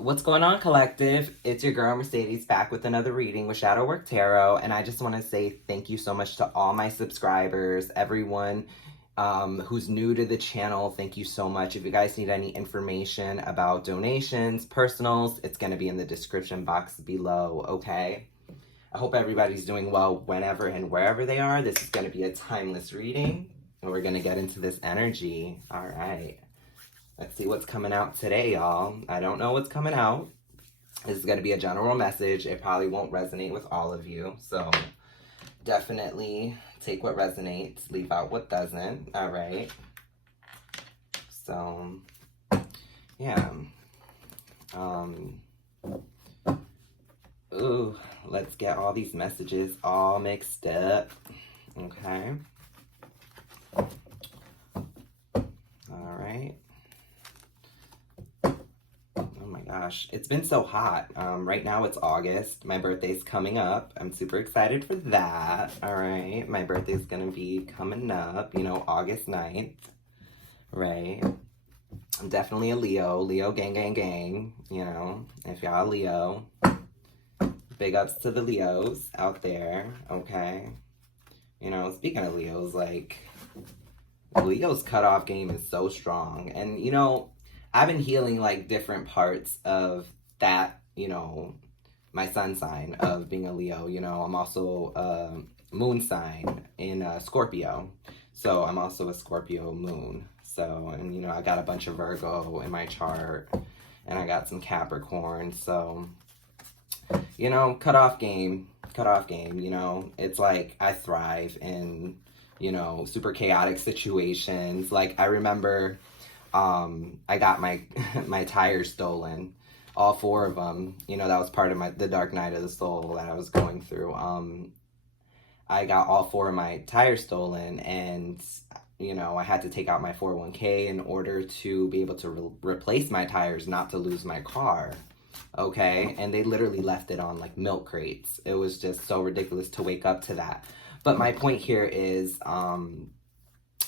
What's going on, collective? It's your girl Mercedes back with another reading with Shadow Work Tarot, and I just want to say thank you so much to all my subscribers, everyone who's new to the channel. Thank you so much. If you guys need any information about donations, personals, it's going to be in the description box below, okay? I hope everybody's doing well whenever and wherever they are. This is going to be a timeless reading, and we're going to get into this energy. All right. Let's see what's coming out today, y'all. I don't know what's coming out. This is going to be a general message. It probably won't resonate with all of you. So definitely take what resonates, leave out what doesn't. All right. So, yeah. Ooh, let's get all these messages all mixed up. Okay. All right. Gosh, it's been so hot. Right now it's August. My birthday's coming up. I'm super excited for that. All right. My birthday's going to be coming up, August 9th. Right. I'm definitely a Leo. Leo gang, gang, gang. If y'all Leo, big ups to the Leos out there. Okay. Speaking of Leos, Leo's cutoff game is so strong. And, I've been healing different parts of that, my sun sign of being a Leo. I'm also a moon sign in Scorpio. So I'm also a Scorpio moon. So, and I got a bunch of Virgo in my chart, and I got some Capricorn. So, cutoff game, it's like I thrive in, super chaotic situations. I remember I got my my tires stolen, all four of them. That was part of the dark night of the soul that I was going through. I got all four of my tires stolen, and I had to take out my 401k in order to be able to replace my tires, not to lose my car. Okay, and they literally left it on milk crates. It was just so ridiculous to wake up to that. But my point here is,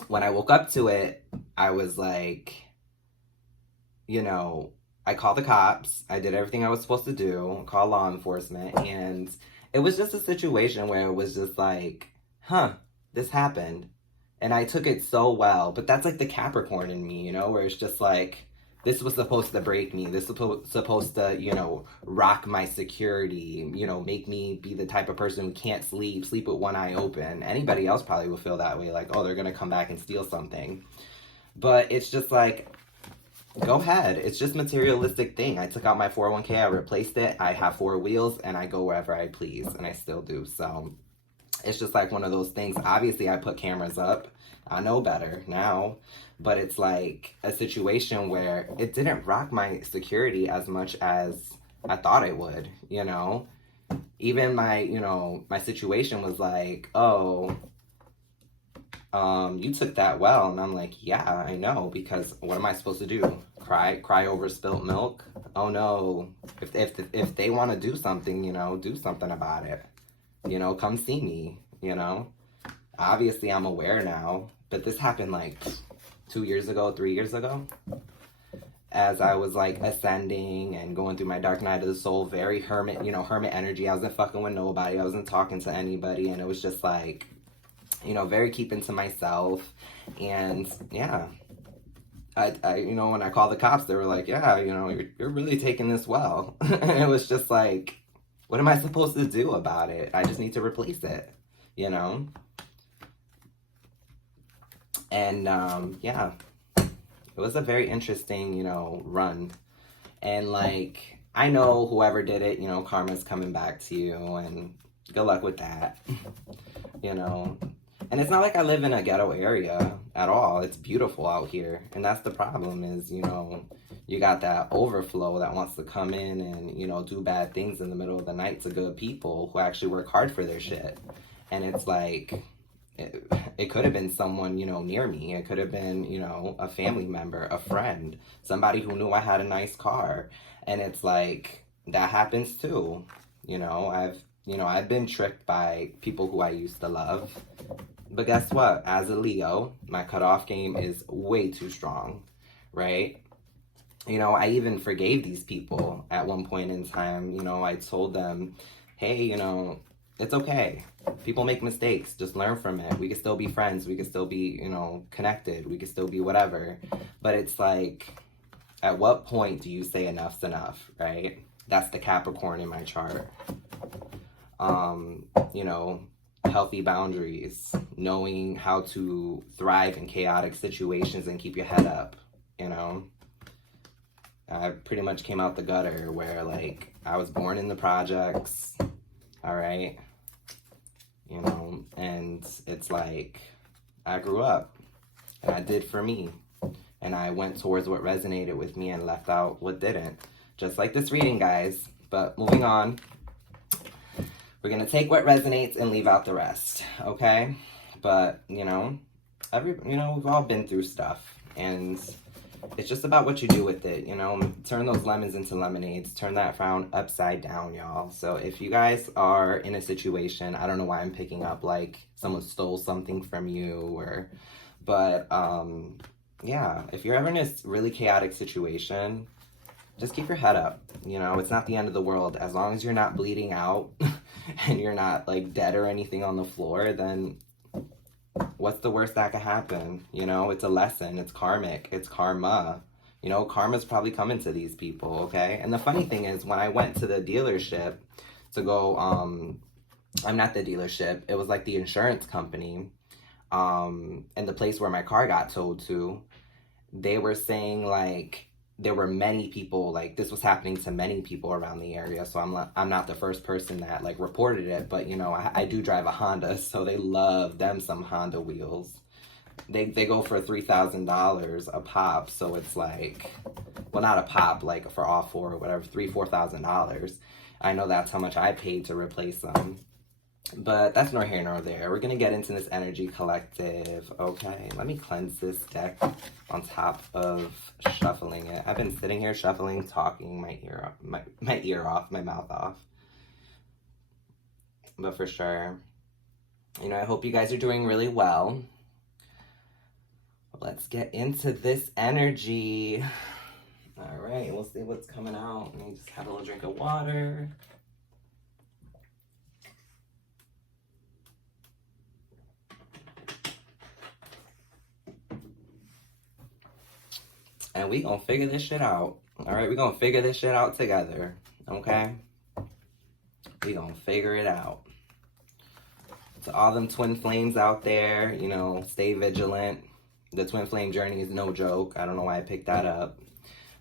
when I woke up to it, I was like, I called the cops. I did everything I was supposed to do, call law enforcement. And it was just a situation where it was just this happened. And I took it so well. But that's the Capricorn in me, where it's just this was supposed to break me. This was supposed to, rock my security, make me be the type of person who can't sleep with one eye open. Anybody else probably would feel that way, oh, they're going to come back and steal something. But it's just go ahead. It's just materialistic thing. I took out my 401k, I replaced it. I have four wheels, and I go wherever I please, and I still do. So it's just one of those things. Obviously, I put cameras up. I know better now. But it's a situation where it didn't rock my security as much as I thought it would, Even my situation was oh, you took that well. And I'm yeah, I know, because what am I supposed to do? Cry over spilt milk? Oh no. If they want to do something, do something about it. Come see me, Obviously, I'm aware now, but this happened 2 years ago, 3 years ago, as I was ascending and going through my dark night of the soul, very hermit energy. I wasn't fucking with nobody. I wasn't talking to anybody. And it was just very keeping to myself. And yeah, I when I called the cops, they were yeah, you're really taking this well. And it was just what am I supposed to do about it? I just need to replace it, And, yeah, it was a very interesting, run. And, I know whoever did it, karma's coming back to you, and good luck with that, And it's not I live in a ghetto area at all. It's beautiful out here. And that's the problem is, you got that overflow that wants to come in and, do bad things in the middle of the night to good people who actually work hard for their shit. And it's it could have been someone, near me. It could have been, a family member, a friend, somebody who knew I had a nice car. And it's that happens too. I've been tricked by people who I used to love. But guess what? As a Leo, my cutoff game is way too strong, right? You know, I even forgave these people at one point in time. You know, I told them, hey, you know, it's okay. People make mistakes. Just learn from it. We can still be friends. We can still be, you know, connected. We can still be whatever. But it's like, at what point do you say enough's enough, right? That's the Capricorn in my chart. You know, healthy boundaries, knowing how to thrive in chaotic situations and keep your head up, you know. I pretty much came out the gutter where, like, I was born in the projects, all right, you know, and it's like I grew up and I did for me, and I went towards what resonated with me and left out what didn't. Just like this reading, guys. But moving on, we're gonna take what resonates and leave out the rest, okay? But you know, we've all been through stuff, and it's just about what you do with it, you know? Turn those lemons into lemonades. Turn that frown upside down, y'all. So if you guys are in a situation, I don't know why I'm picking up like someone stole something from you but yeah, if you're ever in a really chaotic situation, just keep your head up. You know, it's not the end of the world. As long as you're not bleeding out and you're not like dead or anything on the floor, then what's the worst that could happen? You know, it's a lesson. It's karmic. It's karma. You know, karma's probably coming to these people, okay? And the funny thing is, when I went to the dealership to go, I'm not the dealership. It was like the insurance company, and the place where my car got towed to, they were saying like there were many people, like this was happening to many people around the area. So I'm not the first person that like reported it, but you know, I do drive a Honda, so they love them some Honda wheels. They go for $3,000 a pop, so it's like, well, not a pop, like for all four or whatever, $4,000. I know that's how much I paid to replace them. But that's nor here nor there. We're going to get into this energy collective, okay? Let me cleanse this deck on top of shuffling it. I've been sitting here shuffling, talking, my ear off, my mouth off. But for sure, you know, I hope you guys are doing really well. Let's get into this energy. All right, we'll see what's coming out. Let me just have a little drink of water. And we gonna figure this shit out. All right, we gonna figure this shit out together, okay? We gonna figure it out. To all them twin flames out there, you know, stay vigilant. The twin flame journey is no joke. I don't know why I picked that up.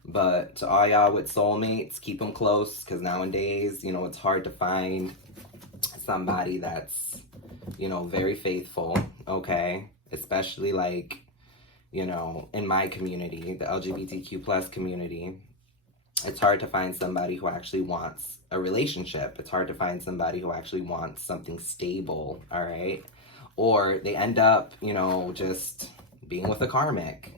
But to all y'all with soulmates, keep them close, because nowadays, you know, it's hard to find somebody that's, you know, very faithful, okay? Especially like, you know, in my community, the LGBTQ plus community, it's hard to find somebody who actually wants a relationship. It's hard to find somebody who actually wants something stable, all right? Or they end up, you know, just being with a karmic,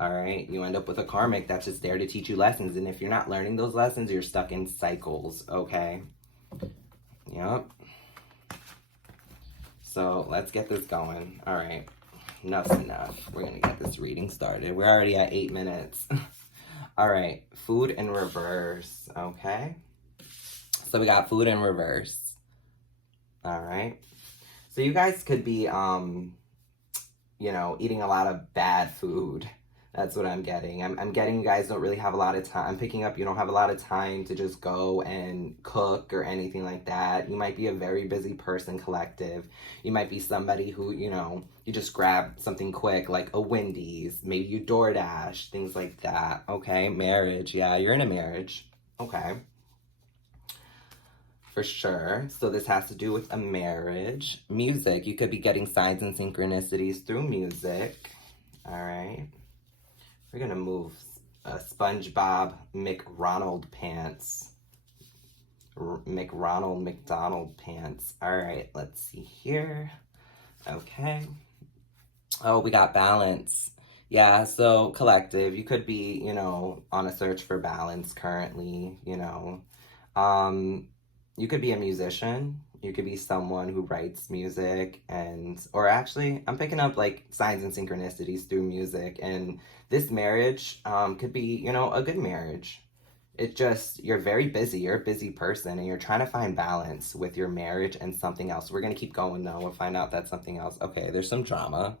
all right? You end up with a karmic that's just there to teach you lessons. And if you're not learning those lessons, you're stuck in cycles, okay? Yep. So let's get this going. All right. Enough's enough. We're going to get this reading started. We're already at 8 minutes. All right. Food in reverse. Okay. So we got food in reverse. All right. So you guys could be, you know, eating a lot of bad food. That's what I'm getting. I'm getting you guys don't really have a lot of time. I'm picking up you don't have a lot of time to just go and cook or anything like that. You might be a very busy person, collective. You might be somebody who, you know, you just grab something quick like a Wendy's. Maybe you DoorDash, things like that. Okay, marriage. Yeah, you're in a marriage. Okay. For sure. So this has to do with a marriage. Music. You could be getting signs and synchronicities through music. All right. We're going to move SpongeBob McRonald pants. McDonald pants. All right, let's see here. Okay. Oh, we got balance. Yeah, so collective. You could be, you know, on a search for balance currently, you know. you could be a musician. You could be someone who writes music or actually, I'm picking up like signs and synchronicities through music. And this marriage could be, a good marriage. It just, you're very busy. You're a busy person and you're trying to find balance with your marriage and something else. We're going to keep going though. We'll find out that's something else. Okay, there's some drama.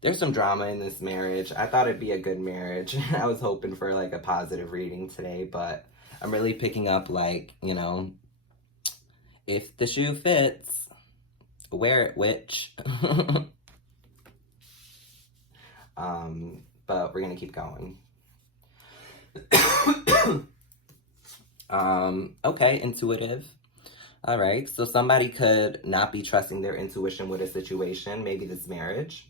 There's some drama in this marriage. I thought it'd be a good marriage. I was hoping for like a positive reading today, but I'm really picking up like, if the shoe fits, wear it, witch. But we're gonna keep going. Okay, intuitive. All right, so somebody could not be trusting their intuition with a situation, maybe this marriage.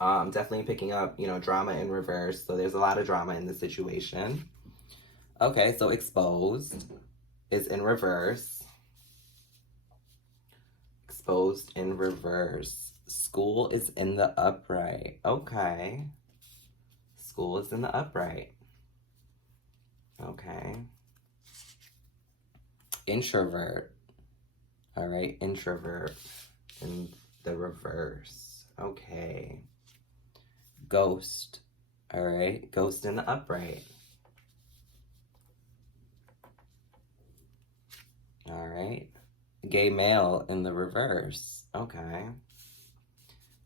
Definitely picking up, drama in reverse. So there's a lot of drama in the situation. Okay, so exposed is in reverse. Exposed in reverse. School is in the upright. Okay. School is in the upright. Okay. Introvert. All right, introvert in the reverse. Okay. Ghost. All right, ghost in the upright. All right. Gay male in the reverse. Okay.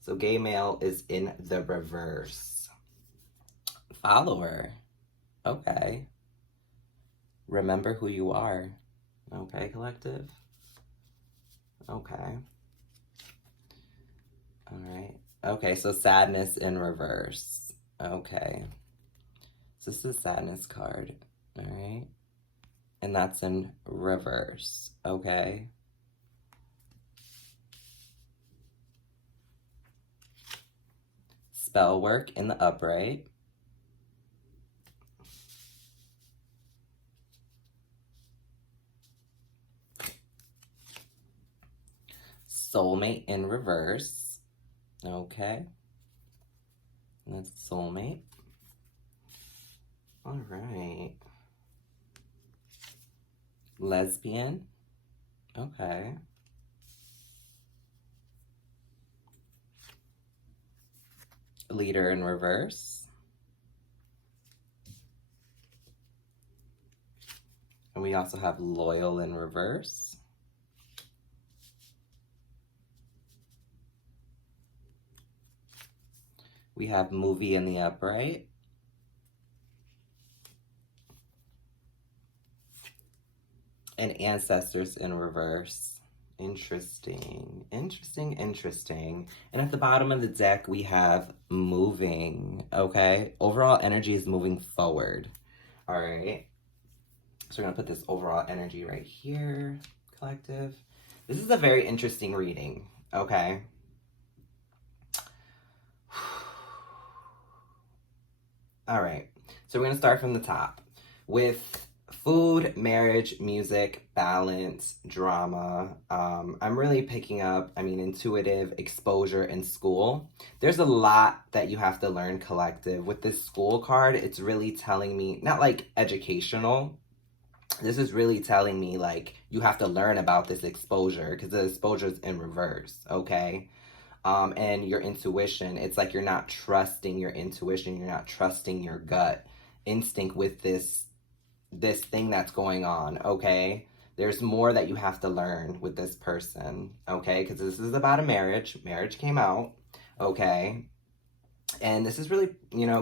So gay male is in the reverse. Follower. Okay. Remember who you are. Okay, collective. Okay. All right. Okay, so sadness in reverse. Okay. So this is a sadness card. All right. And that's in reverse. Okay. Spell work in the upright. Soulmate in reverse. Okay. That's soulmate. All right. Lesbian. Okay. Leader in reverse. And we also have loyal in reverse. We have movie in the upright. And ancestors in reverse. Interesting, interesting, interesting. And at the bottom of the deck, we have moving, okay? Overall energy is moving forward, all right? So we're gonna put this overall energy right here, collective. This is a very interesting reading, okay? All right, so we're gonna start from the top with food, marriage, music, balance, drama. I'm really picking up, intuitive, exposure, and school. There's a lot that you have to learn, collective. With this school card, it's really telling me, not like educational, this is really telling me like you have to learn about this exposure because the exposure is in reverse, okay? And your intuition, it's like you're not trusting your intuition, you're not trusting your gut instinct with this thing that's going on, okay? There's more that you have to learn with this person, okay? Because this is about a marriage. Marriage came out, okay? And this is really,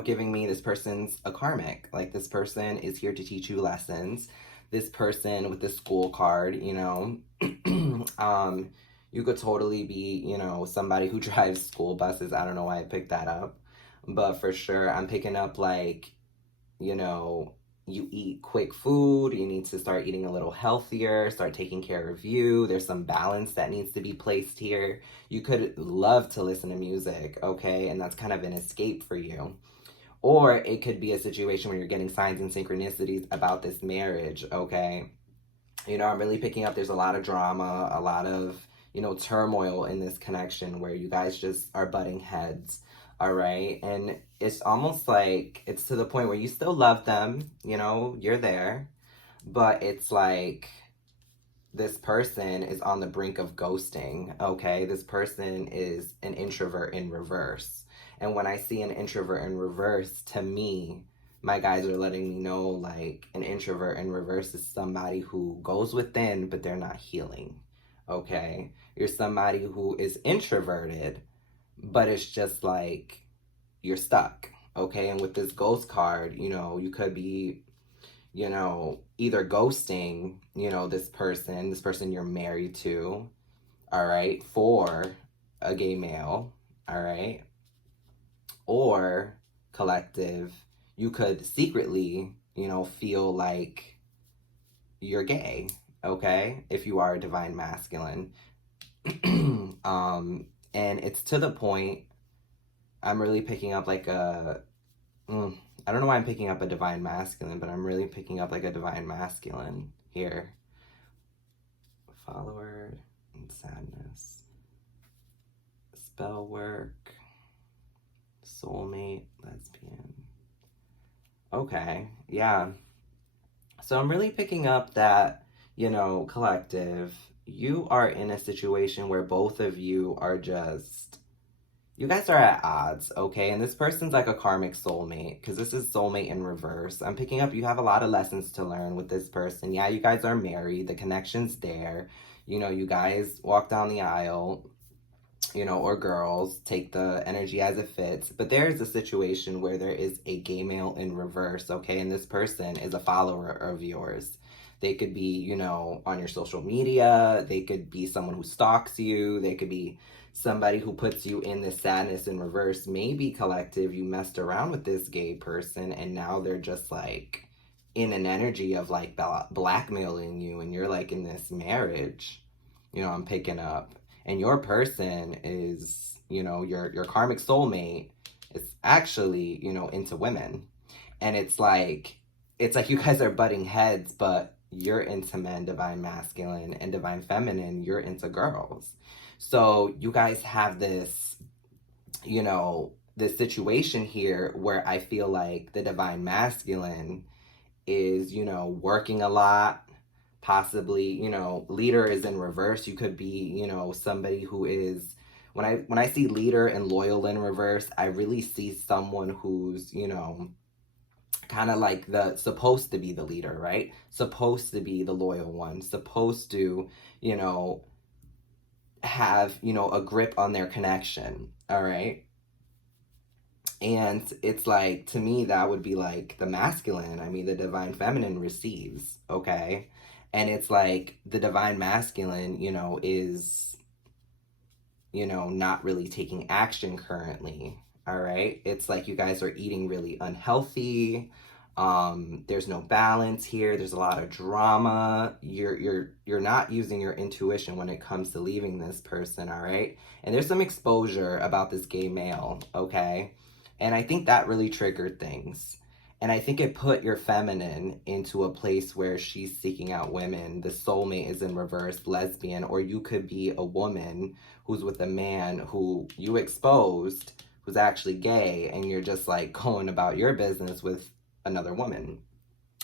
giving me this person's a karmic. Like, this person is here to teach you lessons. This person with the school card, you could totally be, somebody who drives school buses. I don't know why I picked that up. But for sure, I'm picking up, like, you eat quick food. You need to start eating a little healthier, start taking care of you. There's some balance that needs to be placed here. You could love to listen to music, okay? And that's kind of an escape for you. Or it could be a situation where you're getting signs and synchronicities about this marriage, okay? I'm really picking up there's a lot of drama, a lot of, turmoil in this connection where you guys just are butting heads, all right? And it's almost like it's to the point where you still love them, you're there, but it's like this person is on the brink of ghosting, okay? This person is an introvert in reverse. And when I see an introvert in reverse, to me, my guys are letting me know like an introvert in reverse is somebody who goes within, but they're not healing, okay? You're somebody who is introverted, but it's just like you're stuck, okay? And with this ghost card, you could be either ghosting, this person you're married to, all right, for a gay male, all right, or collective, you could secretly, feel like you're gay, okay, if you are a divine masculine. And it's to the point, I'm really picking up like I don't know why I'm picking up a divine masculine, but I'm really picking up like a divine masculine here. Follower and sadness. Spell work. Soulmate. Lesbian. Okay, yeah. So I'm really picking up that, collective, you are in a situation where both of you are just, you guys are at odds, okay? And this person's like a karmic soulmate, because this is soulmate in reverse. I'm picking up you have a lot of lessons to learn with this person. Yeah, you guys are married. The connection's there. You guys walk down the aisle, or girls, take the energy as it fits. But there is a situation where there is a gay male in reverse, okay? And this person is a follower of yours. They could be, on your social media. They could be someone who stalks you. They could be somebody who puts you in this sadness in reverse. Maybe collective, you messed around with this gay person and now they're just like in an energy of like blackmailing you, and you're like in this marriage, I'm picking up. And your person is, your karmic soulmate is actually, into women. And it's like you guys are butting heads, but you're into men, divine masculine, and divine feminine, you're into girls. So you guys have this, this situation here where I feel like the divine masculine is, working a lot. Possibly, leader is in reverse. You could be, somebody who is, when I see leader and loyal in reverse, I really see someone who's, kind of like supposed to be the leader, right? Supposed to be the loyal one, supposed to, have, a grip on their connection, all right? And it's like, to me, that would be like the masculine. I mean, the divine feminine receives, okay? And it's like the divine masculine, is, not really taking action currently, all right? It's like you guys are eating really unhealthy. There's no balance here. There's a lot of drama. You're not using your intuition when it comes to leaving this person, all right? And there's some exposure about this gay male, okay? And I think that really triggered things. And I think it put your feminine into a place where she's seeking out women. The soulmate is in reverse, lesbian, or you could be a woman who's with a man who you exposed, who's actually gay, and you're just like going about your business with another woman.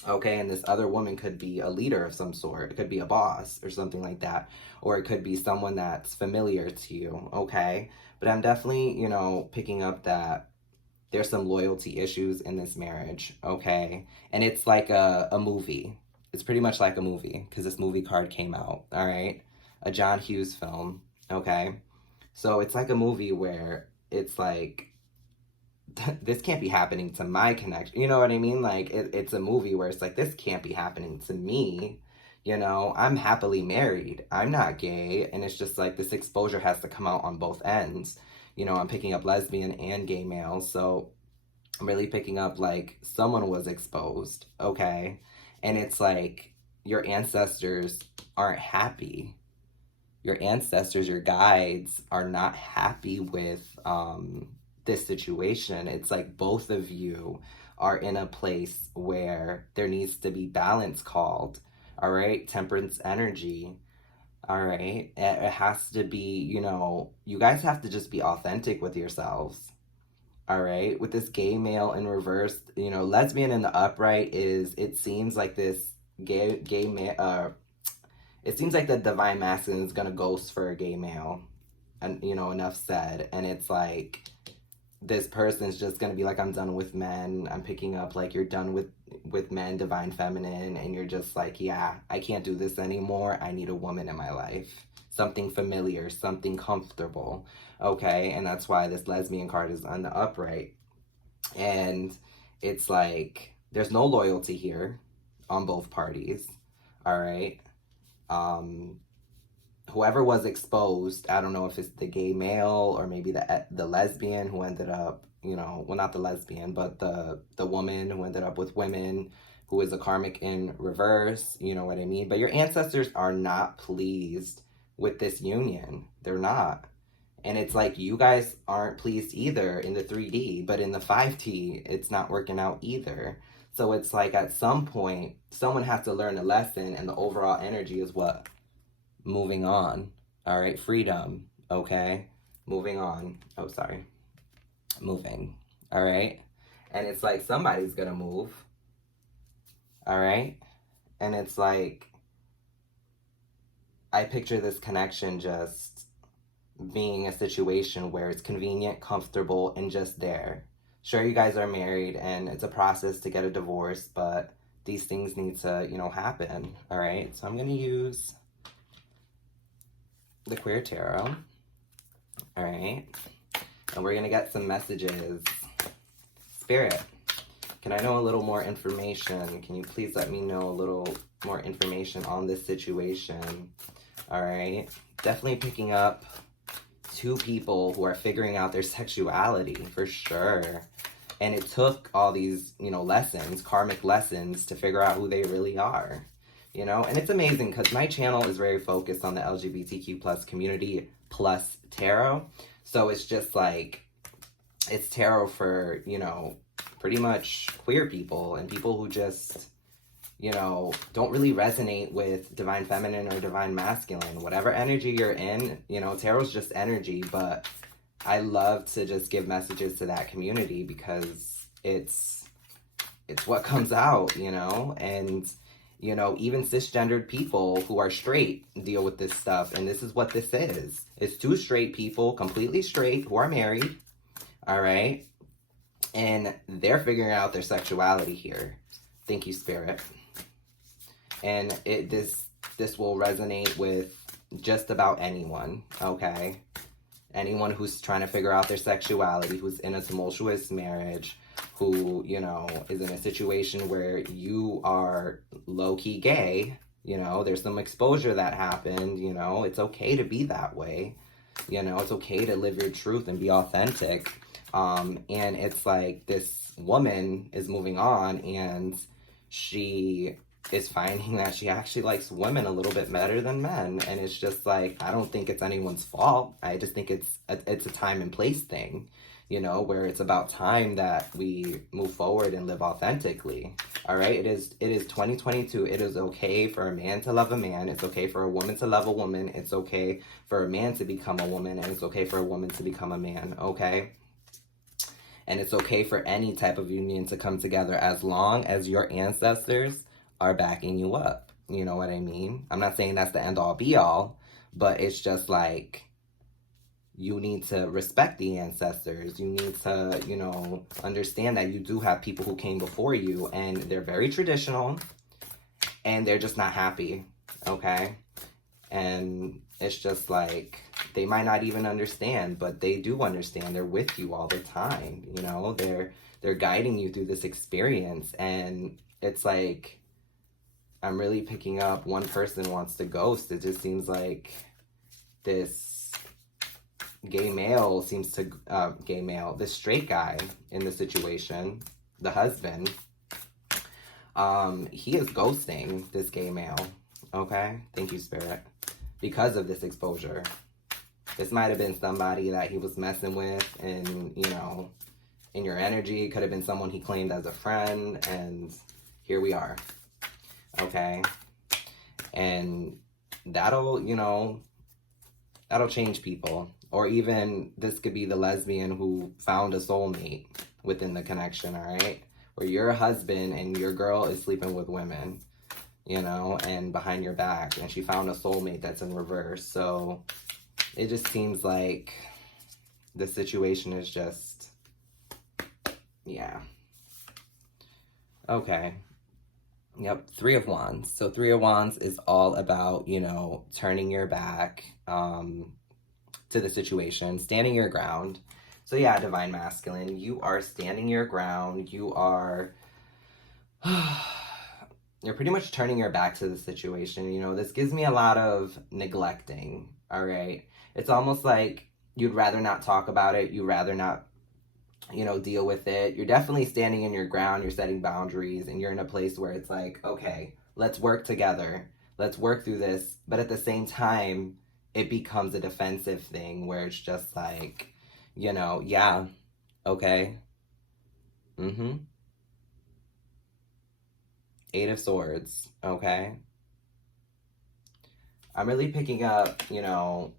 Okay, and this other woman could be a leader of some sort. It could be a boss or something like that. Or it could be someone that's familiar to you, okay? But I'm definitely, picking up that there's some loyalty issues in this marriage, okay? And it's like a movie. It's pretty much like a movie, because this movie card came out, all right? A John Hughes film, okay? So it's like a movie where it's like, this can't be happening to my connection. You know what I mean? Like, it's a movie where it's like, this can't be happening to me. I'm happily married. I'm not gay. And it's just like this exposure has to come out on both ends. I'm picking up lesbian and gay males. So I'm really picking up like someone was exposed, okay? And it's like your ancestors aren't happy. Your ancestors, your guides are not happy with this situation. It's like both of you are in a place where there needs to be balance called, all right? Temperance energy, all right? It has to be, you guys have to just be authentic with yourselves, all right? With this gay male in reverse, lesbian in the upright is, it seems like this gay man, it seems like the divine masculine is gonna ghost for a gay male, and enough said. And it's like this person's just gonna be like, I'm done with men. I'm picking up like you're done with men, divine feminine, and you're just like, yeah, I can't do this anymore. I need a woman in my life, something familiar, something comfortable. Okay, and that's why this lesbian card is on the upright. And it's like there's no loyalty here on both parties. All right. Whoever was exposed, I don't know if it's the gay male or maybe the lesbian who ended up, well, not the lesbian, but the woman who ended up with women, who is a karmic in reverse, you know what I mean? But your ancestors are not pleased with this union. They're not. And it's like you guys aren't pleased either in the 3D, but in the 5D, it's not working out either. So it's like at some point, someone has to learn a lesson, and the overall energy is what? Moving on. All right, freedom. Okay, moving on. Oh, sorry. Moving. All right. And it's like somebody's gonna move. All right. And it's like, I picture this connection just being a situation where it's convenient, comfortable, and just there. Sure, you guys are married and it's a process to get a divorce, but these things need to, happen. All right. So I'm going to use the Queer Tarot. All right. And we're going to get some messages. Spirit, can I know a little more information? Can you please let me know a little more information on this situation? All right. Definitely picking up two people who are figuring out their sexuality for sure. And it took all these, lessons, karmic lessons, to figure out who they really are. And it's amazing because my channel is very focused on the LGBTQ plus community plus tarot. So it's just like, it's tarot for, pretty much queer people and people who just, don't really resonate with divine feminine or divine masculine. Whatever energy you're in, tarot's just energy, but I love to just give messages to that community because it's what comes out, and even cisgendered people who are straight deal with this stuff, and this is what this is. It's two straight people, completely straight, who are married, all right? And they're figuring out their sexuality here. Thank you, Spirit. And this will resonate with just about anyone, okay? Anyone who's trying to figure out their sexuality, who's in a tumultuous marriage, who, is in a situation where you are low-key gay, there's some exposure that happened, it's okay to be that way, it's okay to live your truth and be authentic. And it's like this woman is moving on, and she is finding that she actually likes women a little bit better than men. And it's just like, I don't think it's anyone's fault. I just think it's a time and place thing, where it's about time that we move forward and live authentically. All right. It is 2022. It is okay for a man to love a man. It's okay for a woman to love a woman. It's okay for a man to become a woman, and it's okay for a woman to become a man. Okay. And it's okay for any type of union to come together as long as your ancestors are backing you up. You know what I mean? I'm not saying that's the end all be all, but it's just like, you need to respect the ancestors. You need to, understand that you do have people who came before you, and they're very traditional, and they're just not happy, okay? And it's just like, they might not even understand, but they do understand. They're with you all the time, they're guiding you through this experience. And it's like, I'm really picking up one person wants to ghost. It just seems like this gay male seems to, this straight guy in the situation, the husband, he is ghosting this gay male, okay? Thank you, Spirit. Because of this exposure. This might have been somebody that he was messing with, and, in your energy, it could have been someone he claimed as a friend, and here we are. Okay? And that'll change people. Or even this could be the lesbian who found a soulmate within the connection, all right? Where your husband and your girl is sleeping with women. you know, and behind your back. And she found a soulmate that's in reverse. So it just seems like the situation is just, yeah. Okay. Yep, Three of Wands. So Three of Wands is all about, you know, turning your back to the situation, standing your ground. So yeah, Divine Masculine, you are standing your ground. You are, you're pretty much turning your back to the situation. You know, this gives me a lot of neglecting, all right? It's almost like you'd rather not talk about it. You'd rather not, you know, deal with it. You're definitely standing in your ground. You're setting boundaries, and you're in a place where it's like, okay, let's work together. Let's work through this. But at the same time, it becomes a defensive thing where it's just like, you know, yeah, okay. Mm-hmm. Eight of Swords, okay. I'm really picking up, you know,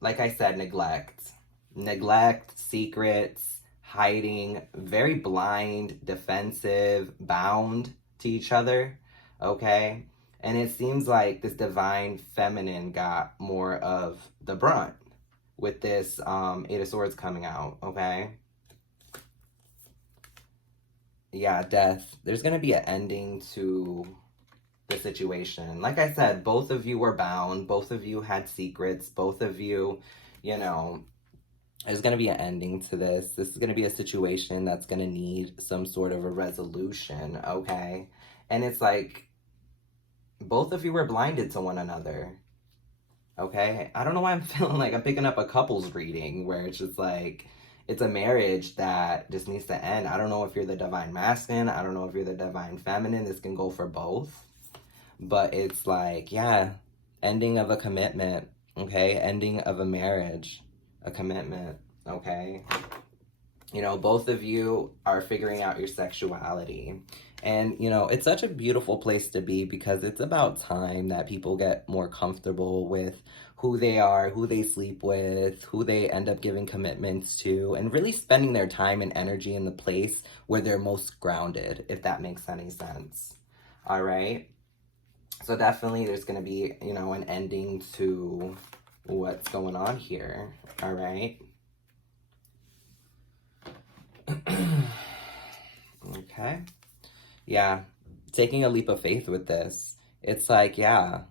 like I said, neglect, secrets, hiding, very blind, defensive, bound to each other, okay? And it seems like this divine feminine got more of the brunt with this Eight of Swords coming out, okay? Yeah, death. There's going to be an ending to the situation. Like I said, both of you were bound. Both of you had secrets. Both of you, you know, there's going to be an ending to this. This is going to be a situation that's going to need some sort of a resolution, okay? And it's like both of you were blinded to one another, okay? I don't know why I'm feeling like I'm picking up a couples reading where it's just like it's a marriage that just needs to end. I don't know if you're the divine masculine. I don't know if you're the divine feminine. This can go for both. But it's like, yeah, ending of a commitment, okay? Ending of a marriage, a commitment, okay? You know, both of you are figuring out your sexuality. And, you know, it's such a beautiful place to be because it's about time that people get more comfortable with who they are, who they sleep with, who they end up giving commitments to, and really spending their time and energy in the place where they're most grounded, if that makes any sense. All right? So definitely there's going to be, you know, an ending to what's going on here. All right. Okay. Yeah. Taking a leap of faith with this. It's like, yeah,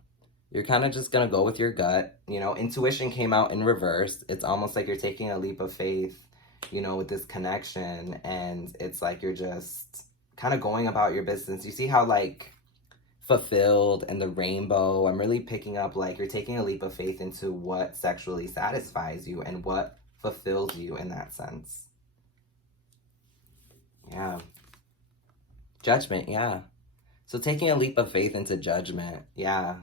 you're kind of just going to go with your gut. You know, intuition came out in reverse. It's almost like you're taking a leap of faith, you know, with this connection. And it's like you're just kind of going about your business. You see how, like, fulfilled and the rainbow, I'm really picking up like you're taking a leap of faith into what sexually satisfies you and what fulfills you in that sense. Yeah. Judgment, yeah. So taking a leap of faith into judgment, yeah.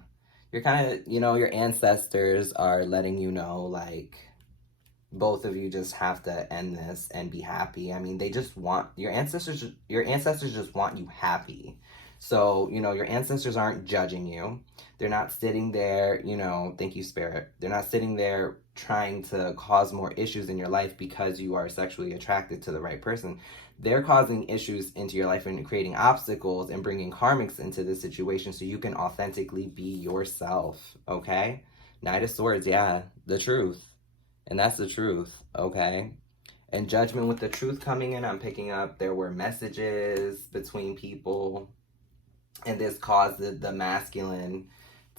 You're kind of, you know, your ancestors are letting you know, like, both of you just have to end this and be happy. I mean, they just want your ancestors just want you happy. So, you know, your ancestors aren't judging you. They're not sitting there, you know, thank you, Spirit. They're not sitting there trying to cause more issues in your life because you are sexually attracted to the right person. They're causing issues into your life and creating obstacles and bringing karmics into this situation so you can authentically be yourself, okay? Knight of Swords, yeah, the truth. And that's the truth, okay? And judgment with the truth coming in, I'm picking up there were messages between people, and this caused the masculine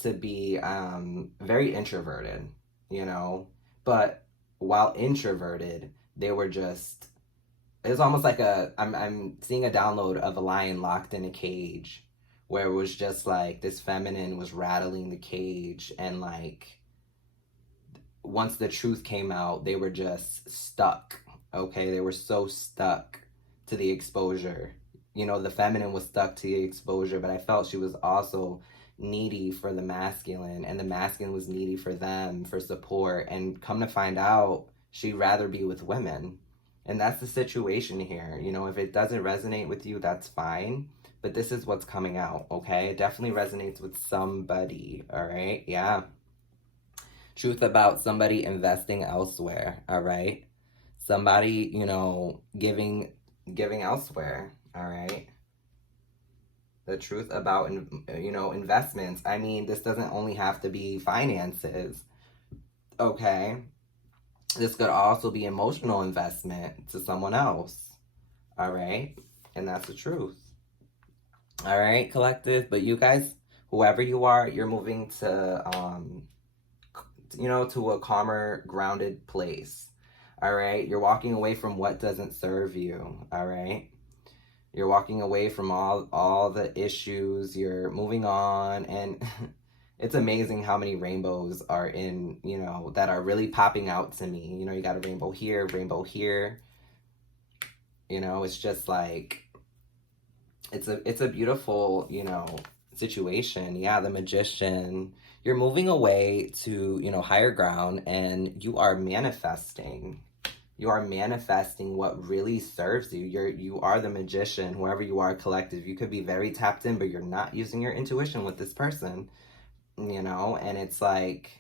to be very introverted, you know? But while introverted, they were just, it was almost like I'm seeing a download of a lion locked in a cage where it was just like this feminine was rattling the cage and like, once the truth came out, they were just stuck, okay? They were so stuck to the exposure. You know, the feminine was stuck to the exposure, but I felt she was also needy for the masculine, and the masculine was needy for them, for support. And come to find out, she'd rather be with women. And that's the situation here. You know, if it doesn't resonate with you, that's fine. But this is what's coming out, okay? It definitely resonates with somebody, all right? Yeah. Truth about somebody investing elsewhere, all right? Somebody, you know, giving elsewhere, all right? The truth about, investments. I mean, this doesn't only have to be finances, okay? This could also be emotional investment to someone else, all right? And that's the truth. All right, collective. But you guys, whoever you are, you're moving to a calmer, grounded place. All right, you're walking away from what doesn't serve you. All right, you're walking away from all the issues. You're moving on, and it's amazing how many rainbows are in, that are really popping out to me. You got a rainbow here, rainbow here. It's just like it's a beautiful, situation. Yeah, the Magician. You're moving away to, higher ground, and you are manifesting. You are manifesting what really serves you. You are the Magician, whoever you are, collective. You could be very tapped in, but you're not using your intuition with this person, and it's like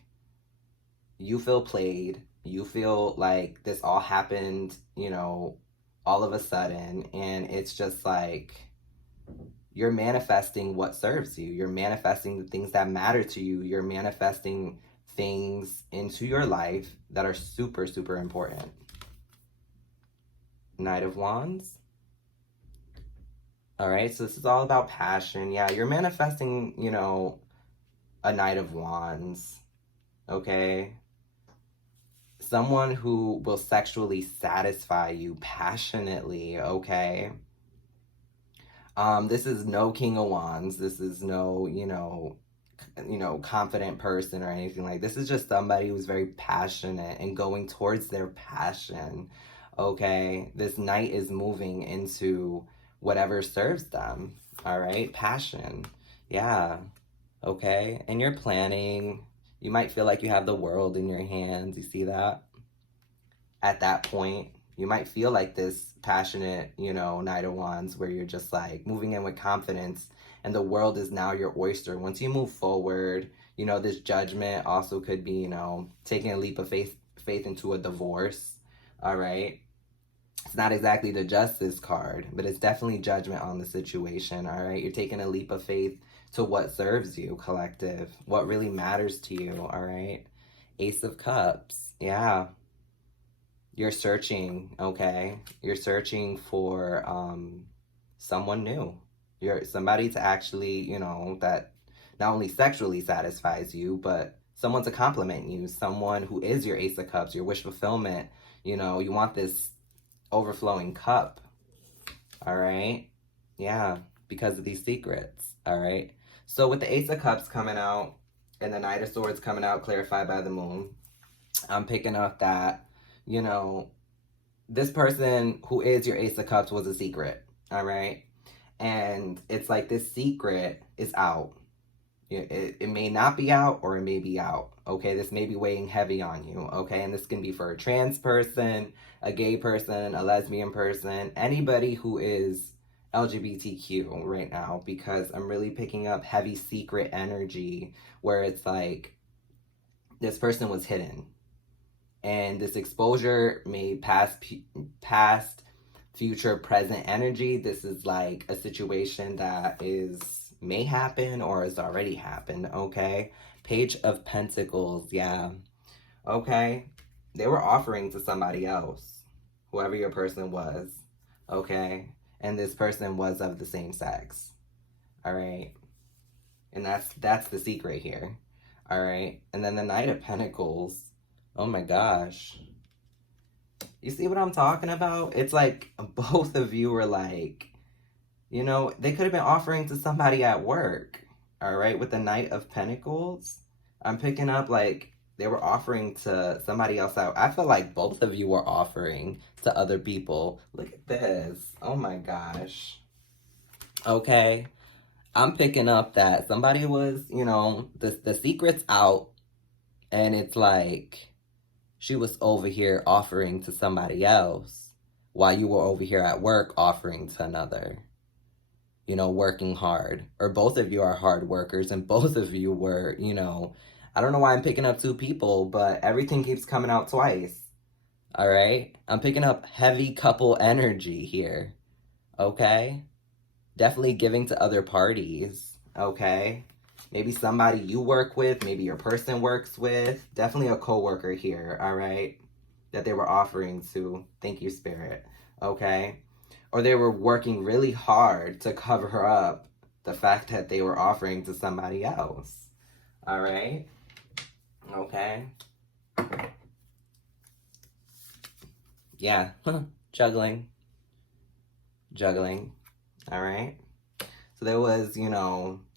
you feel played. You feel like this all happened, all of a sudden, and it's just like you're manifesting what serves you. You're manifesting the things that matter to you. You're manifesting things into your life that are super, super important. Knight of Wands. All right, so this is all about passion. Yeah, you're manifesting, a Knight of Wands. Okay? Someone who will sexually satisfy you passionately, okay? This is no King of Wands. This is no, confident person or anything like this. Is just somebody who's very passionate and going towards their passion. Okay, this Knight is moving into whatever serves them. All right, passion. Yeah. Okay, and you're planning. You might feel like you have the world in your hands. You see that? At that point, you might feel like this passionate, Knight of Wands, where you're just like moving in with confidence and the world is now your oyster. Once you move forward, this Judgment also could be, taking a leap of faith into a divorce. All right. It's not exactly the Justice card, but it's definitely judgment on the situation. All right. You're taking a leap of faith to what serves you, collective, what really matters to you. All right. Ace of Cups. Yeah. You're searching, okay? You're searching for someone new. You're somebody to actually, that not only sexually satisfies you, but someone to compliment you, someone who is your Ace of Cups, your wish fulfillment. You want this overflowing cup, all right? Yeah, because of these secrets, all right? So with the Ace of Cups coming out and the Knight of Swords coming out, clarified by the moon, I'm picking up that, this person who is your Ace of Cups was a secret, all right? And it's like this secret is out. It may not be out or it may be out, okay? This may be weighing heavy on you, okay? And this can be for a trans person, a gay person, a lesbian person, anybody who is LGBTQ right now, because I'm really picking up heavy secret energy where it's like this person was hidden. And this exposure may past, future, present energy. This is like a situation that may happen or has already happened, okay? Page of Pentacles, yeah. Okay? They were offering to somebody else, whoever your person was, okay? And this person was of the same sex, all right? And that's the secret here, all right? And then the Knight of Pentacles. Oh my gosh. You see what I'm talking about? It's like both of you were like, they could have been offering to somebody at work. All right. With the Knight of Pentacles, I'm picking up like they were offering to somebody else out. I feel like both of you were offering to other people. Look at this. Oh my gosh. Okay. I'm picking up that somebody was, the secret's out. And it's like, she was over here offering to somebody else while you were over here at work offering to another, working hard. Or both of you are hard workers and both of you were, I don't know why I'm picking up two people, but everything keeps coming out twice. All right? I'm picking up heavy couple energy here. Okay? Definitely giving to other parties, okay? Maybe somebody you work with, maybe your person works with. Definitely a coworker here, all right? That they were offering to. Thank you, Spirit, okay? Or they were working really hard to cover up the fact that they were offering to somebody else, all right? Okay? Yeah, juggling, all right? So there was,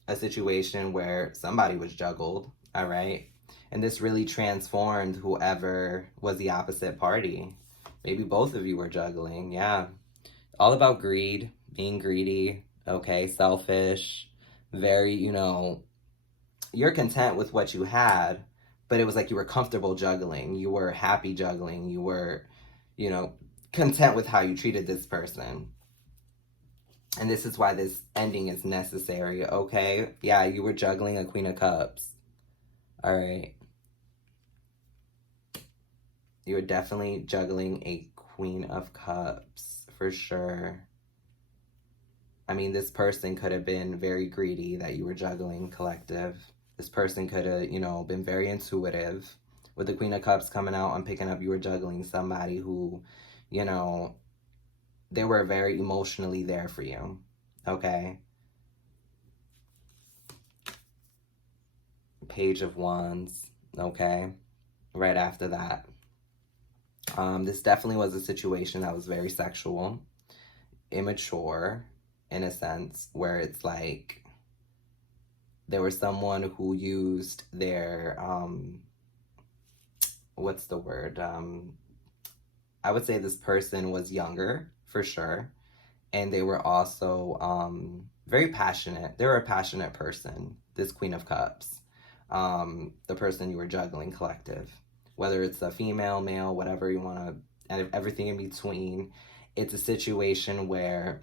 a situation where somebody was juggled, all right? And this really transformed whoever was the opposite party. Maybe both of you were juggling, yeah. All about greed, being greedy, okay, selfish, very, you're content with what you had, but it was like you were comfortable juggling. You were happy juggling. You were, you know, content with how you treated this person. And this is why this ending is necessary, okay? Yeah, you were juggling a Queen of Cups. All right. You were definitely juggling a Queen of Cups, for sure. I mean, this person could have been very greedy that you were juggling, collective. This person could have, been very intuitive. With the Queen of Cups coming out, I'm picking up you were juggling somebody who, they were very emotionally there for you, okay? Page of Wands, okay? Right after that. This definitely was a situation that was very sexual, immature, in a sense, where it's like there was someone who used their, what's the word? I would say this person was younger, for sure. And they were also very passionate. They were a passionate person, this Queen of Cups. The person you were juggling, collective. Whether it's a female, male, whatever you want to, and everything in between. It's a situation where,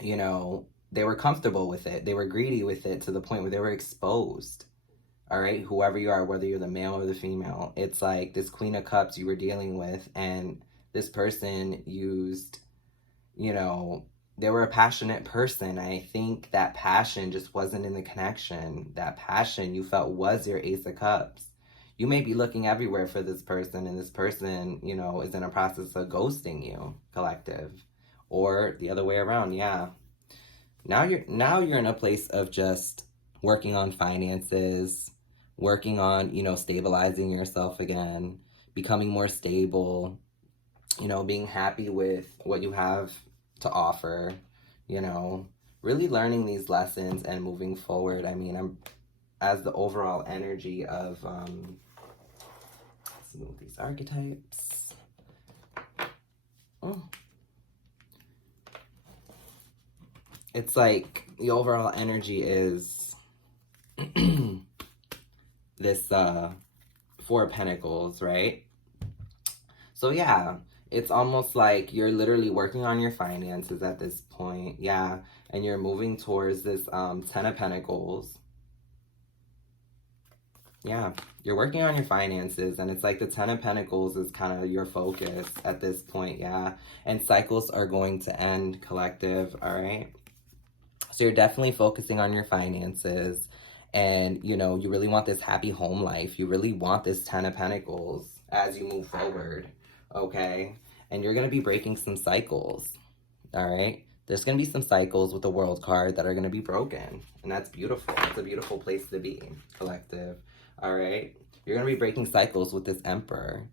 they were comfortable with it. They were greedy with it to the point where they were exposed. All right, whoever you are, whether you're the male or the female, it's like this Queen of Cups you were dealing with, and this person used, they were a passionate person. I think that passion just wasn't in the connection. That passion you felt was your Ace of Cups. You may be looking everywhere for this person, and this person, is in a process of ghosting you, collective. Or the other way around, yeah. Now you're in a place of just working on finances, working on, stabilizing yourself again, becoming more stable, being happy with what you have to offer, really learning these lessons and moving forward. I mean, I'm as the overall energy of let's move these archetypes. Oh. It's like the overall energy is this Four of Pentacles, right? So yeah, it's almost like you're literally working on your finances at this point, yeah, and you're moving towards this Ten of Pentacles. Yeah, you're working on your finances, and it's like the Ten of Pentacles is kind of your focus at this point, yeah, and cycles are going to end, collective, all right? So you're definitely focusing on your finances, and, you really want this happy home life. You really want this Ten of Pentacles as you move forward, okay? And you're going to be breaking some cycles, all right? There's going to be some cycles with the World card that are going to be broken, and that's beautiful. It's a beautiful place to be, collective, all right? You're going to be breaking cycles with this Emperor,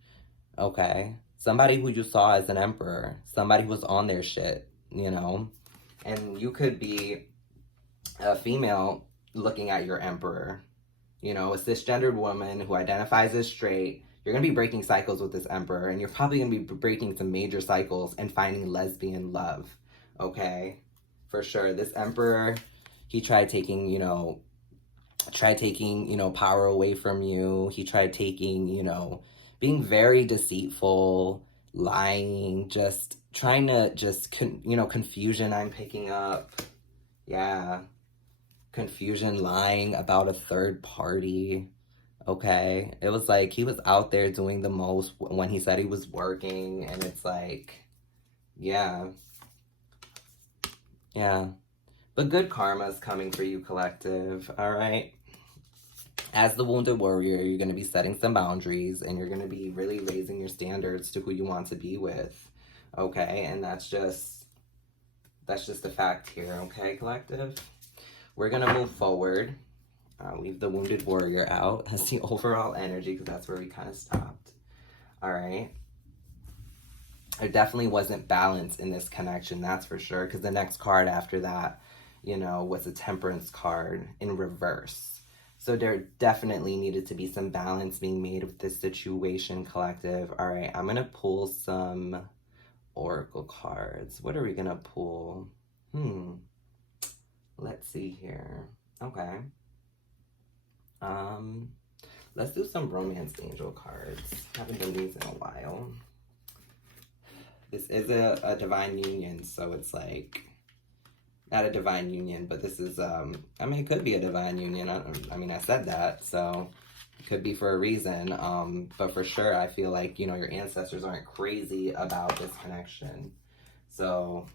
okay? Somebody who you saw as an emperor, somebody who was on their shit, and you could be a female looking at your emperor, a cisgendered woman who identifies as straight. You're going to be breaking cycles with this emperor, and you're probably going to be breaking some major cycles and finding lesbian love, okay? For sure. This emperor, he tried taking, power away from you. He tried taking, being very deceitful, lying, just trying to confusion I'm picking up. Yeah. Confusion, lying about a third party. Okay. It was like he was out there doing the most when he said he was working, and it's like, yeah. Yeah. But good karma is coming for you, collective, all right? As the wounded warrior, you're going to be setting some boundaries, and you're going to be really raising your standards to who you want to be with, okay? And that's just a fact here, okay, collective? We're going to move forward. Leave the wounded warrior out. That's the overall energy, because that's where we kind of stopped. All right. There definitely wasn't balance in this connection, that's for sure, because the next card after that, you know, was a temperance card in reverse. So there definitely needed to be some balance being made with this situation, collective. All right, I'm going to pull some oracle cards. What are we going to pull? Let's see here. Okay. Let's do some romance angel cards. Haven't done these in a while. This is a divine union, so it's like, not a divine union, but this is, I mean, it could be a divine union. I mean, I said that, so it could be for a reason. But for sure, I feel like, you know, your ancestors aren't crazy about this connection. So,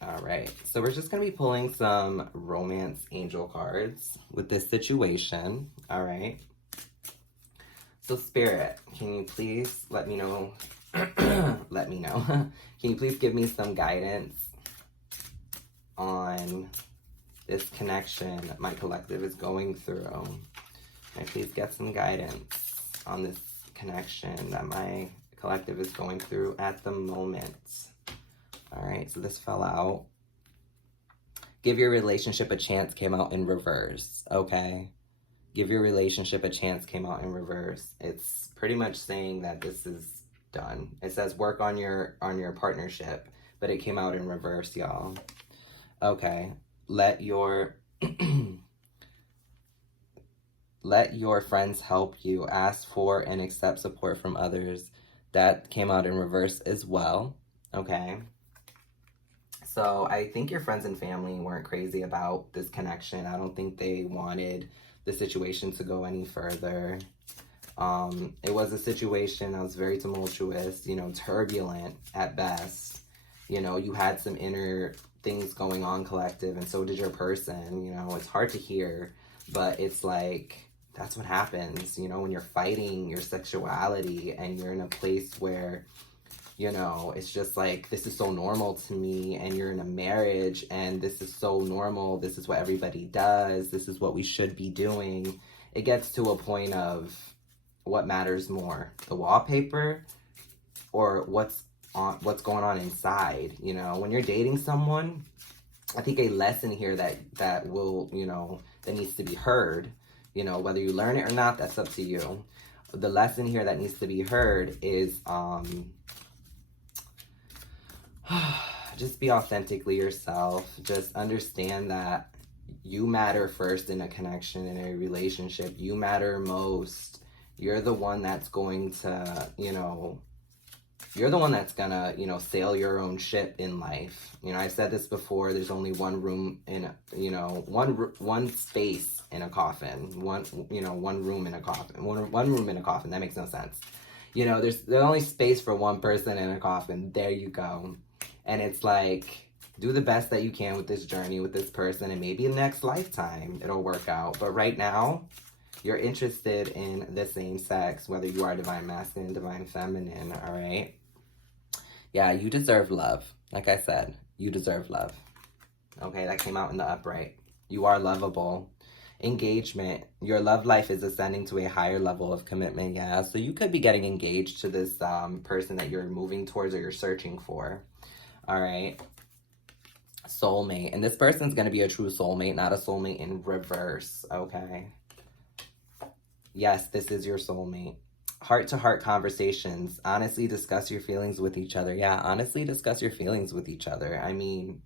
all right. So we're just going to be pulling some romance angel cards with this situation. All right. So Spirit, can you please let me know, let me know. Can you please give me some guidance on this connection my collective is going through? Can I please get some guidance on this connection that my collective is going through at the moment? All right, so this fell out. Give your relationship a chance came out in reverse, okay? Give your relationship a chance came out in reverse. It's pretty much saying that this is done. It says work on your partnership, but it came out in reverse, y'all. Okay, let your let your friends help you. Ask for and accept support from others. That came out in reverse as well, okay? So I think your friends and family weren't crazy about this connection. I don't think they wanted the situation to go any further. It was a situation that was very tumultuous, you know, turbulent at best. You know, you had some inner things going on, collective, and so did your person. You know, it's hard to hear, but it's like, that's what happens, you know, when you're fighting your sexuality and you're in a place where, you know, it's just like, this is so normal to me, and you're in a marriage and this is so normal, this is what everybody does, this is what we should be doing. It gets to a point of, what matters more, the wallpaper or what's going on inside? You know, when you're dating someone, I think a lesson here that will, you know, that needs to be heard, you know, whether you learn it or not, that's up to you. The lesson here that needs to be heard is just be authentically yourself. Just understand that you matter first in a connection, in a relationship. You matter most. You're the one that's going to, you know, you're the one that's gonna, you know, sail your own ship in life. You know, I've said this before, there's only one room in, you know, one space in a coffin. One room in a coffin. One room in a coffin. That makes no sense. You know, there's only space for one person in a coffin. There you go. And it's like, do the best that you can with this journey, with this person, and maybe next lifetime it'll work out. But right now, you're interested in the same sex, whether you are divine masculine, divine feminine, all right? Yeah, you deserve love. Like I said, you deserve love. Okay, that came out in the upright. You are lovable. Engagement. Your love life is ascending to a higher level of commitment, yeah? So you could be getting engaged to this person that you're moving towards or you're searching for, all right? Soulmate. And this person's going to be a true soulmate, not a soulmate in reverse, okay? Yes, this is your soulmate. Heart-to-heart conversations. Honestly discuss your feelings with each other. Yeah, honestly discuss your feelings with each other. I mean,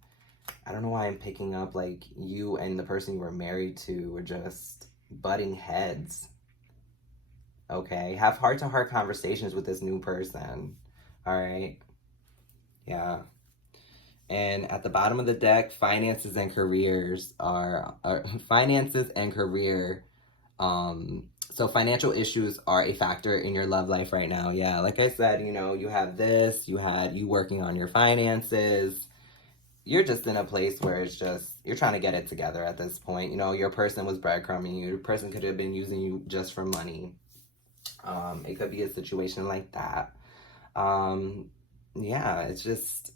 I don't know why I'm picking up like you and the person you were married to were just butting heads. Okay? Have heart-to-heart conversations with this new person. All right? Yeah. And at the bottom of the deck, finances and careers are finances and career. So financial issues are a factor in your love life right now. Yeah, like I said, you know, you have this, you working on your finances. you're just in a place where it's just, you're trying to get it together at this point. You know, your person was breadcrumbing you. Your person could have been using you just for money. It could be a situation like that. Yeah, it's just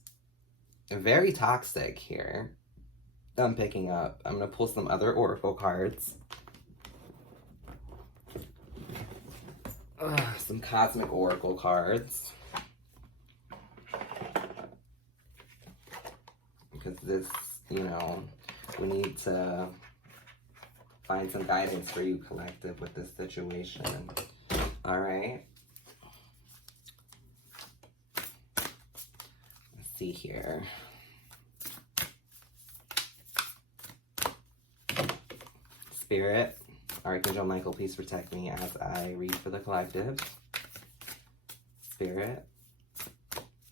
very toxic here. I'm picking up. I'm going to pull some other oracle cards. Some cosmic oracle cards. Because this, you know, we need to find some guidance for you, collective, with this situation. All right. Let's see here. Spirit, Archangel Michael, please protect me as I read for the collective. Spirit,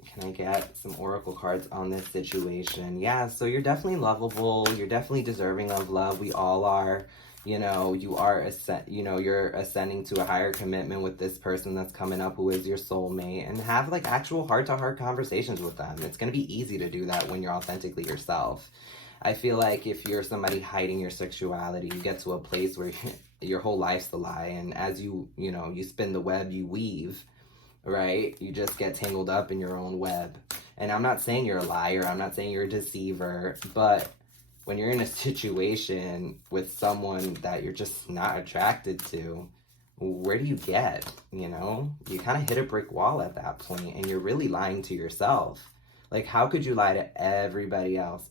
can I get some oracle cards on this situation? Yeah, so you're definitely lovable. You're definitely deserving of love. We all are. You know, you're ascending to a higher commitment with this person that's coming up who is your soulmate, and have like actual heart-to-heart conversations with them. It's going to be easy to do that when you're authentically yourself. I feel like if you're somebody hiding your sexuality, you get to a place where your whole life's a lie, and as you spin the web, you weave, right? You just get tangled up in your own web. And I'm not saying you're a liar, I'm not saying you're a deceiver, but when you're in a situation with someone that you're just not attracted to, where do you get, you know? You kind of hit a brick wall at that point, and you're really lying to yourself. Like, how could you lie to everybody else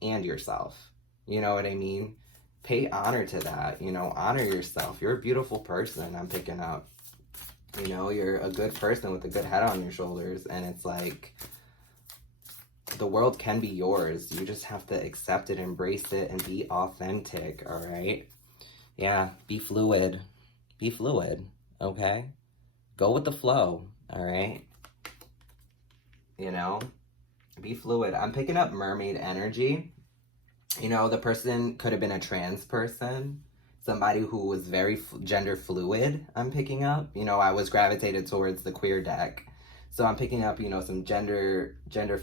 and yourself? You know what I mean? Pay honor to that, you know, honor yourself. You're a beautiful person, I'm picking up. You know, you're a good person with a good head on your shoulders, and it's like, the world can be yours. You just have to accept it, embrace it, and be authentic, all right? Yeah, be fluid. Be fluid, okay? Go with the flow, all right? You know, be fluid. I'm picking up mermaid energy. You know, the person could have been a trans person, somebody who was very gender fluid, I'm picking up. You know, I was gravitated towards the queer deck. So I'm picking up, you know, some gender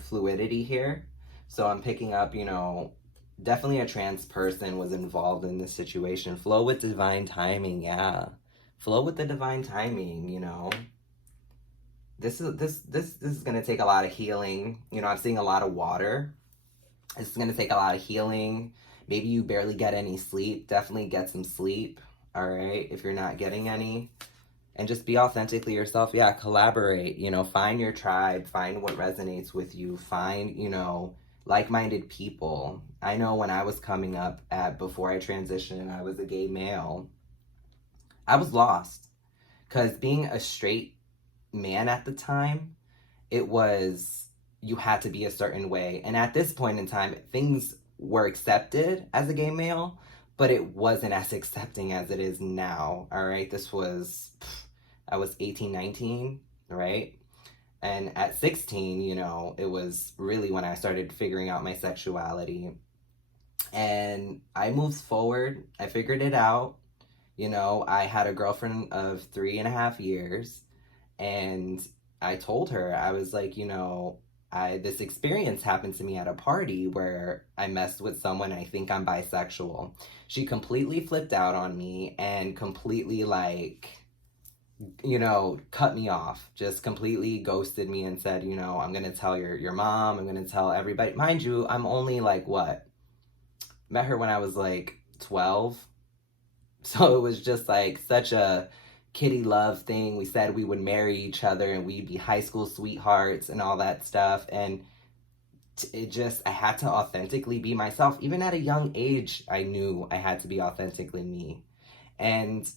fluidity here. So I'm picking up, you know, definitely a trans person was involved in this situation. Flow with divine timing, yeah. Flow with the divine timing, you know. This is gonna take a lot of healing. You know, I'm seeing a lot of water. This is gonna take a lot of healing. Maybe you barely get any sleep. Definitely get some sleep, all right, if you're not getting any. And just be authentically yourself. Yeah, collaborate, you know, find your tribe, find what resonates with you, find, you know, like-minded people. I know when I was coming up before I transitioned, I was a gay male. I was lost, because being a straight man at the time, it was, you had to be a certain way. And at this point in time, things were accepted as a gay male, but it wasn't as accepting as it is now, all right? I was 18, 19, right? And at 16, you know, it was really when I started figuring out my sexuality. And I moved forward. I figured it out. You know, I had a girlfriend of 3.5 years. And I told her, I was like, you know, this experience happened to me at a party where I messed with someone. I think I'm bisexual. She completely flipped out on me and completely, like, you know, cut me off, just completely ghosted me and said, you know, I'm going to tell your mom, I'm going to tell everybody. Mind you, I'm only like, met her when I was like 12. So it was just like such a kitty love thing. We said we would marry each other and we'd be high school sweethearts and all that stuff. And I had to authentically be myself. Even at a young age, I knew I had to be authentically me. And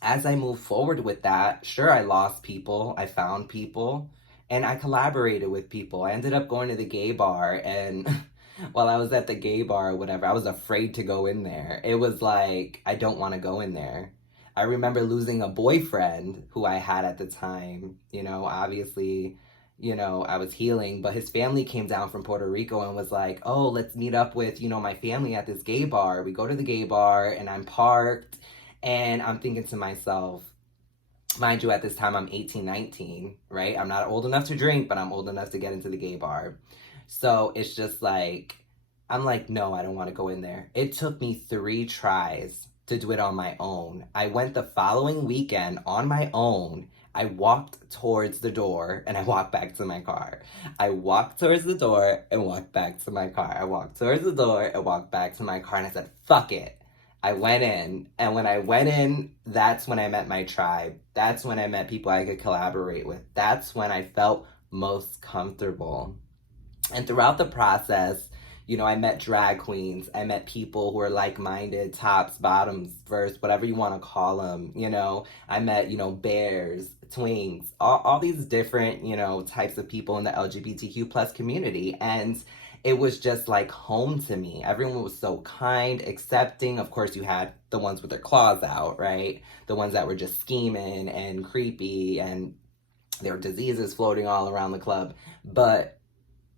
as I moved forward with that, sure, I lost people, I found people, and I collaborated with people. I ended up going to the gay bar, and while I was at the gay bar or whatever, I was afraid to go in there. It was like, I don't want to go in there. I remember losing a boyfriend who I had at the time. You know, obviously, you know, I was healing, but his family came down from Puerto Rico and was like, oh, let's meet up with, you know, my family at this gay bar. We go to the gay bar, and I'm parked. And I'm thinking to myself, mind you, at this time I'm 18, 19, right? I'm not old enough to drink, but I'm old enough to get into the gay bar. So it's just like, I'm like, no, I don't want to go in there. It took me 3 tries to do it on my own. I went the following weekend on my own. I walked towards the door and I walked back to my car. I walked towards the door and walked back to my car. I walked towards the door and walked back to my car, and I said, fuck it. I went in, and when I went in, that's when I met my tribe. That's when I met people I could collaborate with. That's when I felt most comfortable. And throughout the process, I met drag queens. I met people who are like-minded, tops, bottoms, verse, whatever you want to call them. I met, bears, twinks, all these different, types of people in the LGBTQ plus community. And it was just like home to me. Everyone was so kind, accepting. Of course, you had the ones with their claws out, right? The ones that were just scheming and creepy, and there were diseases floating all around the club. But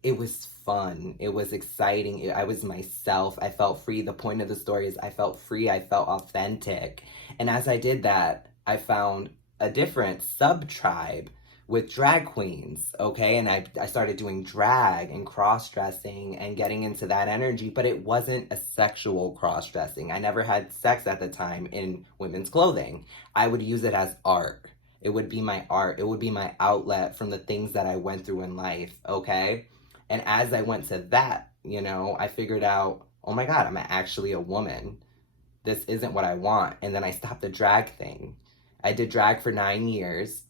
it was fun. It was exciting. I was myself. I felt free. The point of the story is I felt free. I felt authentic. And as I did that, I found a different sub-tribe with drag queens, okay? And I started doing drag and cross-dressing and getting into that energy, but it wasn't a sexual cross-dressing. I never had sex at the time in women's clothing. I would use it as art. It would be my art. It would be my outlet from the things that I went through in life, okay? And as I went to that, I figured out, oh my God, I'm actually a woman. This isn't what I want. And then I stopped the drag thing. I did drag for 9 years,